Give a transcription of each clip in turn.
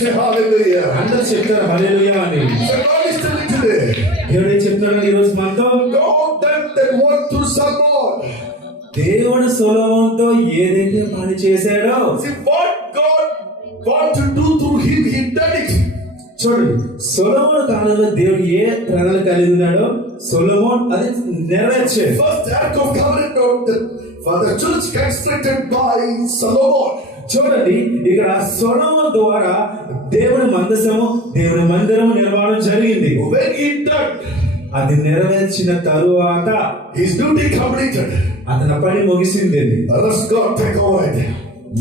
say hallelujah? అందరూ చెప్తారు హల్లెలూయా అని. So God is telling today, దేవుడు ఏం చెప్తున్నాడు ఈ రోజు మనతో? God done that work through Solomon. దేవుడు సొలొమోనుతో ఏదైతే పని చేశాడో, See what God want to do through him, he done it. చూడండి, సొలొమోను కాలంలో దేవుడు ఏ ప్రణాళిక కలిగి ఉన్నాడో సొలొమోన్ అది నెరవేర్చాడు. First Ark of Covenant for the church constructed by Solomon. చూడండి, ఇక్కడ సొలొమోను ద్వారా దేవుని మందసము, దేవుని మందిరము నిర్మాణం జరిగింది. When he done, అది నెరవేర్చిన తరువాత his duty completed. అతని పని ముగిసింది. Let God take over it.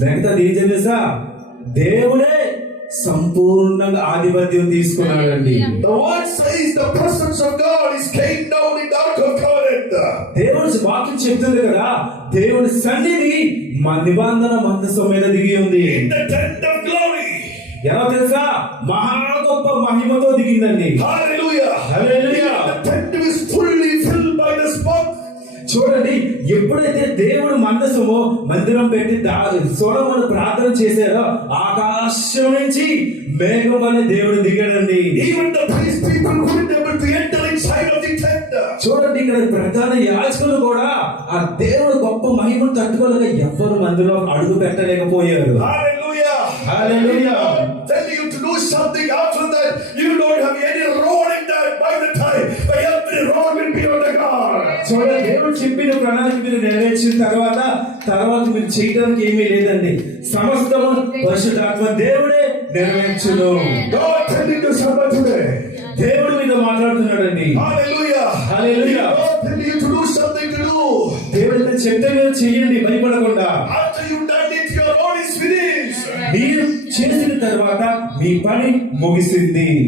మిగతాది ఏం తెలుసా? దేవుడే సంపూర్ణంగా ఆధిపత్యం తీసుకున్నాడండి. The word says the presence of God is came down in the Ark of Covenant. దేవుడి వాక్యం చెప్తుంది కదా, దేవుడి సన్నిధి మా నిబంధన మందసం మీద దిగి ఉంది. In the tent of glory. ఎలా తెలుసా? మహా గొప్ప మహిమతో దిగిందండి. Hallelujah. Hallelujah. The tent is fully filled by the smoke. చూడండి, ఎప్పుడైతే దేవుడు మందసము మందిరం పెట్టి సొలొమోను ప్రార్థన చేశారో ఆకాశం నుంచి మేఘం వలె దేవుడు దిగాడండి. Even the priest people couldn't able to enter inside of the tent. చూడండి, ఇక్కడ ప్రధాన యాజకులు కూడా ఆ దేవుడు గొప్ప mహిమను తట్టుకోలేక ఎవ్వరు మందిలో అడుగు పెట్టలేకపోయారు. Hallelujah. Hallelujah. Tell you to do something after that. You don't have any role in that by the time. But every role will be on the God. చూడండి, దేవుడు చెప్పిన ప్రణాళిక మీరు నెరవేర్చిన తర్వాత మీరు చేయడానికి ఏమీ లేదండి. సమస్తము పరిశుద్ధాత్మ దేవుడే నెరవేర్చును. God telling you something today. దేవుడు మీతో మాట్లాడుతున్నాడండి. Hallelujah. Hallelujah. God telling you to do something to do. దేవుడు చెప్తే మీరు చెయ్యండి భయపడకుండా. After you done it, your role is finished. మీరు చేసిన తర్వాత మీ పని ముగిసింది.